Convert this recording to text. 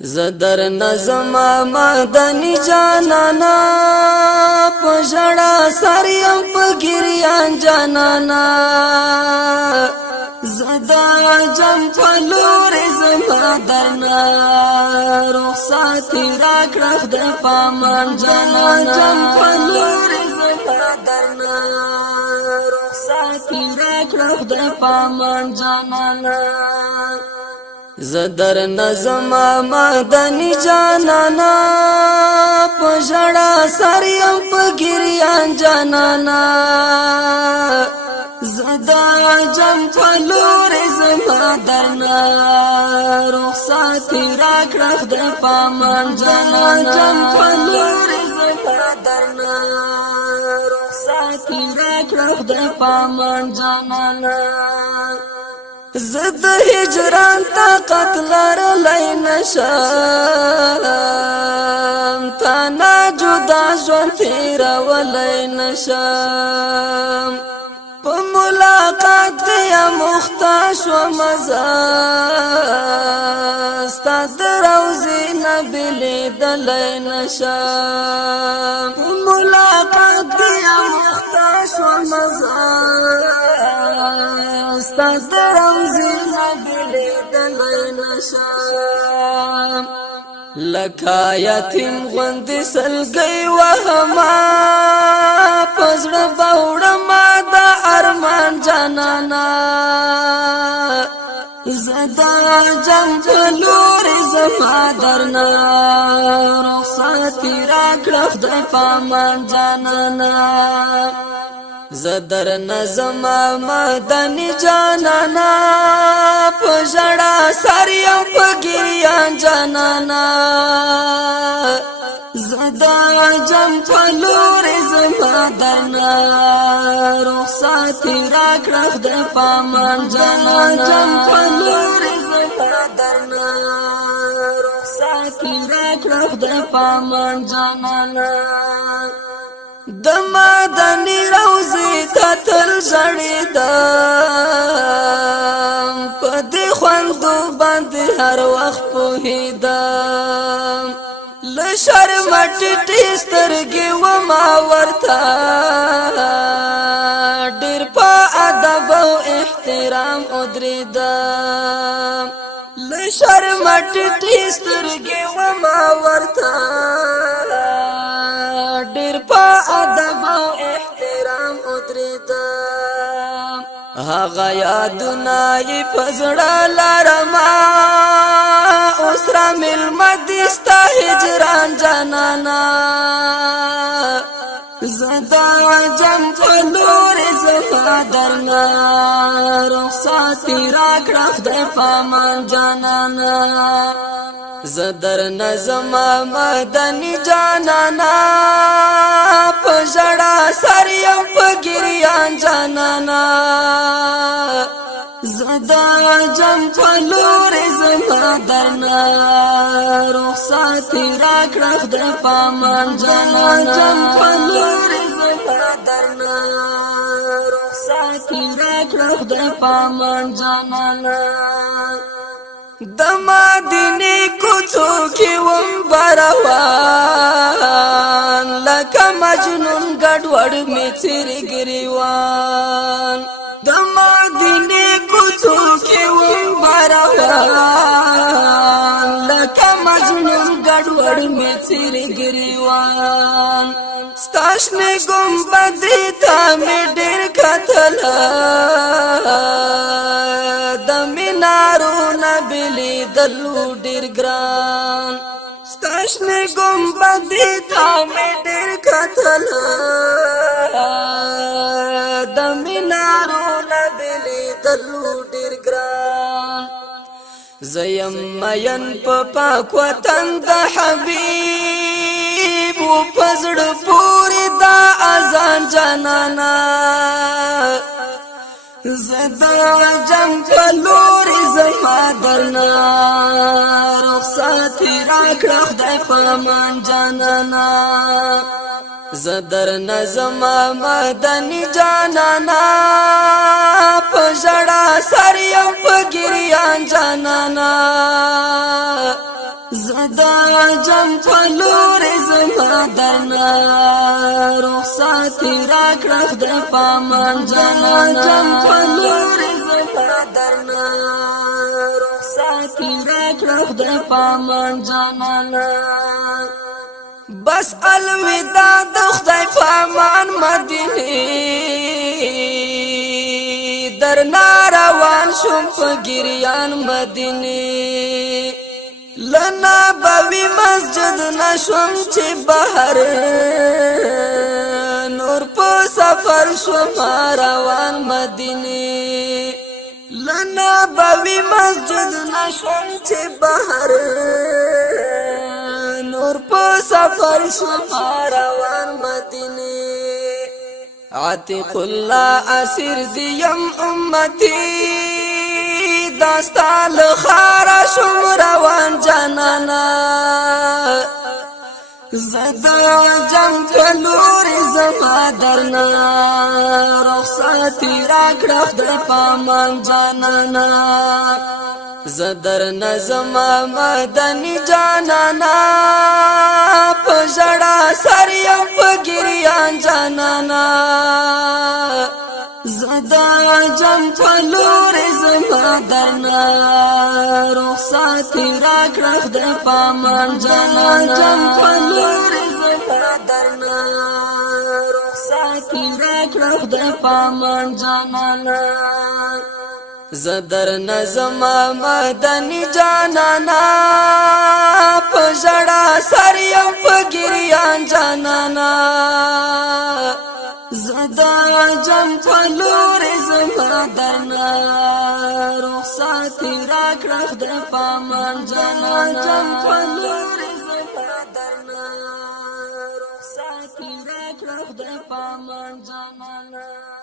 زدر نظم مدنی جانانا پژړا سریم پګریان جانانا زدا جم پلور زما درنا رخصت راکړه د پامان جانانا جم پلور زما درنا رخصت راکړه د پامان جانانا زدر نظم مدنی جانانا پژړا سریم پګریان جانانا زدا جم پلور زما درنا رخصت راکړه د پامان جانانا جم پلور زما درنا رخصت راکړه د پامان جانانا زد هجران طاقت لرلی نشم تانا جدا ژوند تیرولی نشم په ملاقات دیا مختاش و مزا ستا د روزی نبی لیدلی نشم په ملاقات دیا مختاش و مزا ستا د روزی نبی لیدلی نشم لکا یتیم غوندې سلګی وهما پزړه باوړما د ارمان جانانا زدا جم پلور زما درنا رخصت راکړه د پامان جانانا زدر نظم مدنی جانانا پژړا سریم پګریان جانانا زدا جم پلور زما درنا رخصت راکړه د پامان جانانا جم پلور زما درنا رخصت راکړه د پامان جانانا د مدنی روزی تتل زړی د په دې خوندو باندې هر وخت پوهیدم له شرم ټیټې سترګې وما ورته ډېر په ادب او احترام ودرېدم له شرم ټیټې سترګې وما ورته ډېر په ادب او احترام ودرېدم هغه یادونه یې په زړه لرمه اوس را مېلمه دي ستا هجران جانانا زدا جم پلور زما درنا رخصت راکړه د پامان جانانا زدر نظم مدنی جانانا پژړا سریم پګریان جانانا زدا جم پلور زما درنا رخصت راکړه د پامان جانانا جم پلور زما درنا رخصت راکړه د پامان جانانا د مدینه کوڅو کې وم بروان لکه مجنون ګډوډ می څیرې ګریوان د مدینه کوڅو کې وم بروان لکه مجنون ګډوډ می څیرې ګریوان ستاشنه ګمبد ته می ډېر کتل د مینارو نبلی دلو ډېر ګران ستاشنه ګمبد ته می ډېر کتل د مینارو نبلی دلو ډېر ګران زیم مین په پاک وطن د حبیب و پزړه پوری دا اذان جانانا زدا جم پلور زما درنا رخصت راکړه د پامان جانانا زدر نظم مدنی جانانا پژړا سریم پګریان جانانا زدا جم پلور زما درنا رخصت راکړه د پامان جانا جم پلور زما درنا رخصت راکړه د پامان جانا بس الوداع د خدای پامان مدینه درنا روان شوم په ګریان مدینه لنا بوی مسجد نشوم چې بهر نور په سفر شوم روان مدینه لنا بوی مسجد نشوم چې بهر نور په سفر شوم روان مدینه عتیق الله اسیر دیم امتی داستال خارا شم روان جانانا زدا جم پلور زما درنا رخصتی راکړه د پامان جانانا زدر نظم مدنی جانانا پژړا سریم پګریان جانانا زدا جم پلور زما درنا رخصت راکړه د پامان جانا جم پلور زما درنا رخصت راکړه د پامان جانا زدر نظم مدنی جانانا پژړا سریم پګریان جانانا زدا جم پلور زما درنا رخصت راکړه د پامان جانا جم پلور زما درنا رخصت راکړه د پامان جانا